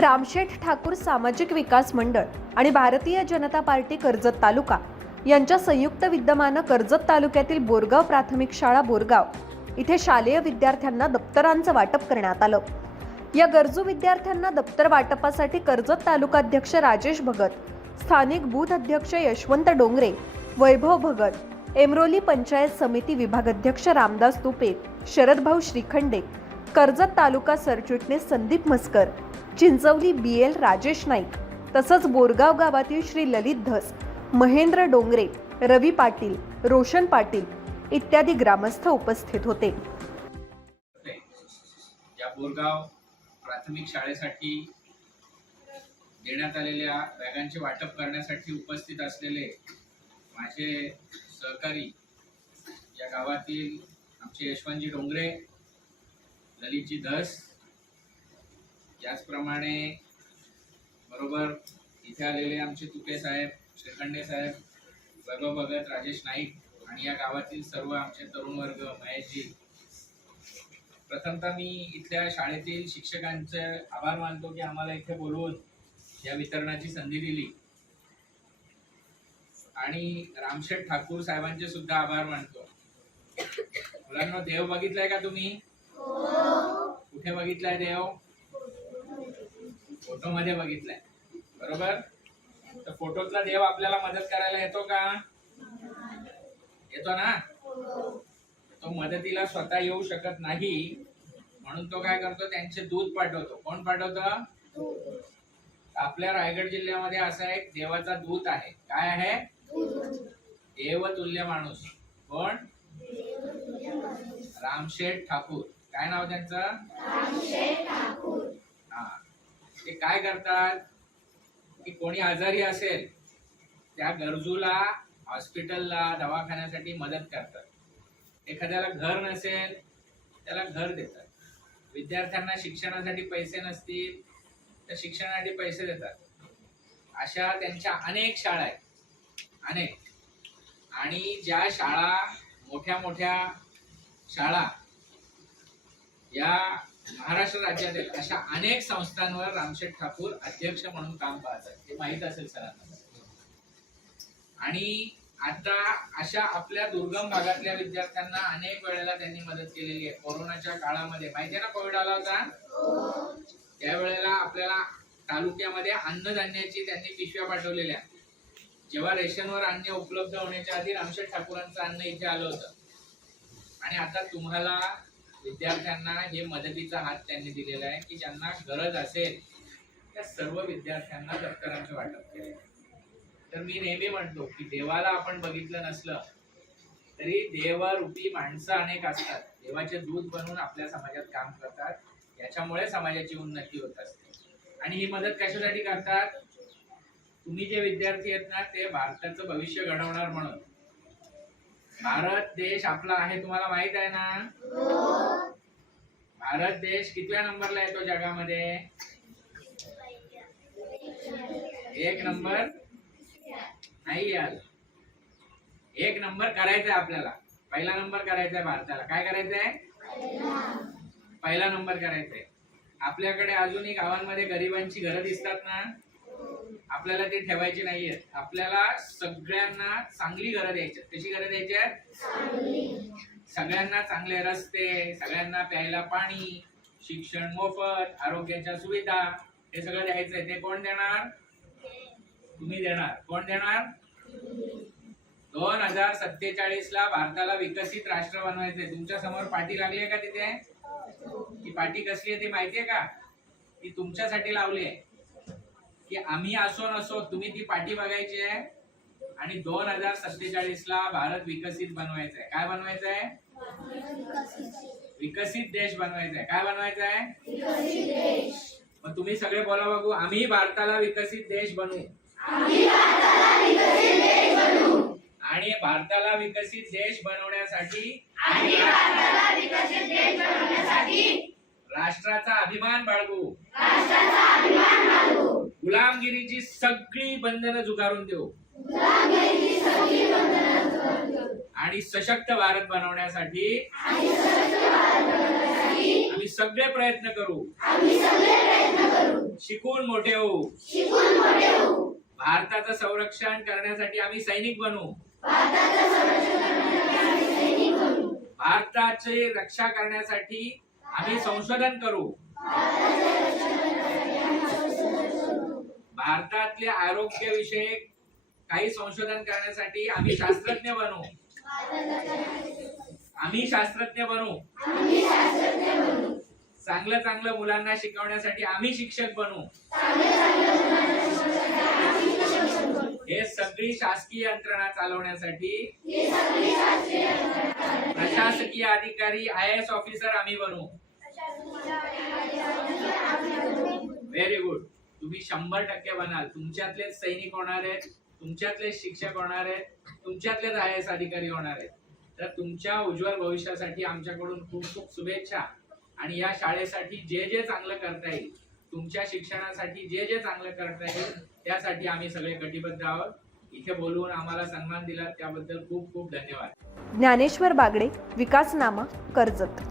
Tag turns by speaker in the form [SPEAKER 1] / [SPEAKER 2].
[SPEAKER 1] रामशेठ ठाकूर सामाजिक विकास मंडळ आणि भारतीय जनता पार्टी कर्जत तालुका यांच्या संयुक्त विद्यमानं कर्जत तालुक्यातील बोरगाव प्राथमिक शाळा बोरगाव इथे शालेय विद्यार्थ्यांना दप्तरांचं वाटप करण्यात आलं. या गरजू विद्यार्थ्यांना दप्तर वाटपासाठी कर्जत तालुकाध्यक्ष राजेश भगत स्थानिक बूथ अध्यक्ष यशवंत डोंगरे वैभव भगत एमरोली पंचायत समिती विभागाध्यक्ष रामदास तुपे शरदभाऊ श्रीखंडे कर्जत तालुका सरचिटणीस संदीप मस्कर चिंचवली बी एल राजेश नाईक तसंच बोरगाव गावातील श्री ललित धस महेंद्र डोंगरे रवी पाटील रोशन पाटील इत्यादी ग्रामस्थ उपस्थित होते.
[SPEAKER 2] या बोरगाव प्राथमिक शाळेसाठी देण्यात आलेल्या बॅगांचे वाटप करण्यासाठी उपस्थित असलेले माझे सहकारी या गावातील आमचे यशवंतजी डोंगरे ललितजी धस याचप्रमाणे बरोबर इथे आलेले आमचे तुके साहेब श्रीखंडे साहेब वैभव भगत राजेश नाईक आणि या गावातील सर्व आमचे तरुण वर्ग महेशजी. प्रथमतः मी इथल्या शाळेतील शिक्षकांचे आभार मानतो की आम्हाला इथे बोलवून या वितरणाची संधी दिली. आणि रामशेठ ठाकूर साहेबांचे सुद्धा आभार मानतो. मुलांना देव बघितलाय का तुम्ही? कुठे बघितलाय देव? फोटो मध्ये बघितलाय. बरोबर? तर फोटोतला देव आपल्याला मदत करायला येतो का? येतो ना? तो मदतीला स्वतः येऊ शकत नाही. म्हणून तो काय करतो? त्यांचे दूध पाठवतो. कोण पाठवतो? आपल्या रायगड जिल्ह्यामध्ये असा एक देवाचा दूत आहे. काय आहे? देवतुल्य माणूस. कोण? रामशेठ ठाकूर. काय नाव त्यांचं? काय करतात? की कोणी आजारी असेल त्या गरजूला हॉस्पिटलला दवाखान्यासाठी मदत करतात. एखाद्याला घर नसेल त्याला घर देतात. विद्यार्थ्यांना शिक्षणासाठी पैसे नसतील तर शिक्षणासाठी पैसे देतात. अशा त्यांच्या अनेक शाळा आहेत. अनेक. आणि ज्या शाळा मोठ्या मोठ्या शाळा या महाराष्ट्र राज्यातील अशा अनेक संस्थांवर रामशेठ ठाकूर अध्यक्ष म्हणून काम पाहतात. हे माहीत असेल सरांना. आणि आता अशा आपल्या दुर्गम भागातल्या विद्यार्थ्यांना अनेक वेळेला त्यांनी मदत केलेली आहे. कोरोनाच्या काळामध्ये. माहितीये ना कोविड आला होता? त्यावेळेला आपल्याला तालुक्यामध्ये अन्नधान्याची त्यांनी पिशव्या पाठवलेल्या. जेव्हा रेशनवर अन्न उपलब्ध होण्याच्या आधी रामशेठ ठाकूरांचं अन्न इथे आलं होतं. आणि आता तुम्हाला विद्यार्थ्यांना हे मदतीचा हात त्यांनी दिलेला आहे की ज्यांना गरज असेल त्या सर्व विद्यार्थ्यांना दप्तरांचे वाटप केले. तर मी नेहमी म्हणतो की देवाला आपण बघितलं नसलं तरी देवरूपी माणसं अनेक असतात. देवाचे दूध बनवून आपल्या समाजात काम करतात. याच्यामुळे समाजाची उन्नती होत असते. आणि ही मदत कशासाठी करतात? तुम्ही जे विद्यार्थी आहेत ना ते भारताचं भविष्य घडवणार म्हणून. भारत देश आपला आहे तुम्हाला माहीत आहे ना? भारत देश कितव्या नंबरला येतो जगामध्ये? एक नंबर? नाही याल एक नंबर करायचा आहे आपल्याला. पहिला नंबर करायचा आहे भारताला. काय करायचंय? पहिला नंबर करायचा आहे आपल्याकडे अजूनही गावांमध्ये गरिबांची घरं दिसतात ना? आपल्याला ती ठेवायची नाहीये. आपल्याला सगळ्यांना चांगली घरं द्यायची आहेत. कशी घरं द्यायची आहेत सगळ्यांना चांगले रस्ते सगळ्यांना प्यायला पाणी शिक्षण मोफत आरोग्याच्या सुविधा हे सगळं द्यायचंय. ते कोण देणार? तुम्ही देणार. कोण देणार? दोन हजार सत्तेचाळीस ला भारताला विकसित राष्ट्र बनवायचंय. तुमच्यासमोर पाठी लागली आहे का तिथे? ती पाठी कसली आहे ती माहितीये का? ती तुमच्यासाठी लावली आहे की आम्ही असो नसो तुम्ही ती पाठी बघायची आहे. आणि दोन हजार सत्तेचाळीस ला भारत विकसित बनवायचा आहे काय बनवायचं आहे विकसित देश बनवायचा आहे काय बनवायचं आहे मग तुम्ही सगळे बोला बघू आम्ही भारताला विकसित देश बनवू. आणि भारताला विकसित देश बनवण्यासाठी राष्ट्राचा अभिमान बाळगू. गुलामगिरीची सगळी बंधनं झुगारून देऊ. आणि सशक्त भारत बनवण्यासाठी आम्ही सगळे प्रयत्न करू. शिकून मोठे होऊ. भारताचं संरक्षण करण्यासाठी आम्ही सैनिक बनू. भारताची रक्षा करण्यासाठी आम्ही संशोधन करू. भारतातले आरोग्य विषयक काही संशोधन करण्यासाठी आम्ही शास्त्रज्ञ बनू. आम्ही शास्त्रज्ञ बनू. चांगलं चांगलं मुलांना शिकवण्यासाठी आम्ही शिक्षक बनू. हे सगळी शासकीय यंत्रणा चालवण्यासाठी प्रशासकीय अधिकारी आय एस ऑफिसर आम्ही बनू. व्हेरी गुड तुम्ही शंभर टक्के बनाल. तुमच्यातले सैनिक होणार आहेत तुमच्यातले शिक्षक होणार आहेत तुमच्यातलेच आय एस अधिकारी होणार आहेत. तर तुमच्या उज्ज्वल भविष्यासाठी आमच्याकडून खूप खूप शुभेच्छा. आणि या शाळेसाठी जे जे चांगलं करता येईल तुमच्या शिक्षणासाठी जे जे चांगलं करता येईल त्यासाठी आम्ही सगळे कटिबद्ध आहोत. इथे बोलवून आम्हाला सन्मान दिला त्याबद्दल खूप खूप धन्यवाद.
[SPEAKER 1] ज्ञानेश्वर बागडे विकासनामा कर्जत.